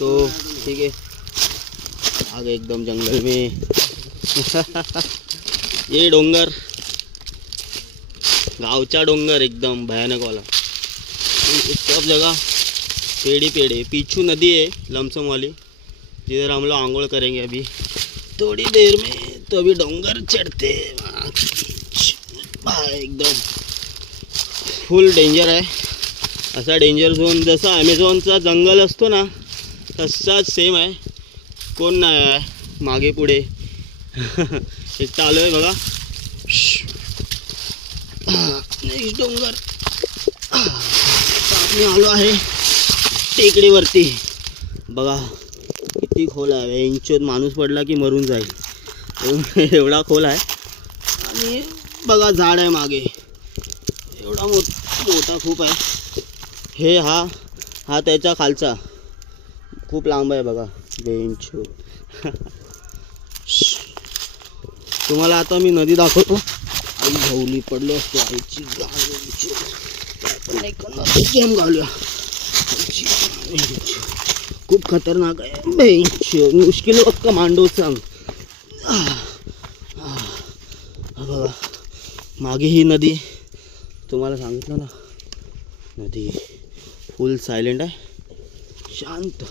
तो ठीक है, आगे एकदम जंगल में ये डोंगर, गावचा डोंगर एकदम भयानक वाला, सब जगह पेड़ ही पेड़ है। पीछू नदी है लमसम वाली, जिधर हम लोग आंघोल करेंगे अभी थोड़ी देर में। तो अभी डोंगर चढ़ते एकदम फुल डेंजर आहे। असा डेंजर झोन जसा ॲमेझॉनचा जंगल असतो ना तसाच सेम आहे, कोण नाही आहे मागे पुढे। एकटा आलो आहे बघा, नेक्स्ट डोंगर आम्ही आलो आहे टेकडीवरती। बघा किती खोल आहे, इंचोत माणूस पडला की मरून जाईल एवढा खोल आहे। आणि बघा झाड आहे मागे, एवढा मोठा खूप आहे हे। हा त्याच्या खालचा खूप लांब आहे बघा बेंच। तुम्हाला आता मी नदी दाखवतो। आई झवली पडलो असतो, आईची गेम घालूया, खूप खतरनाक आहे बेंच, मुश्किल वक्त मांडो सांग। बघा मागे ही नदी, तुम्हाला सांगितलं ना नदी फुल सायलेंट आहे, शांत।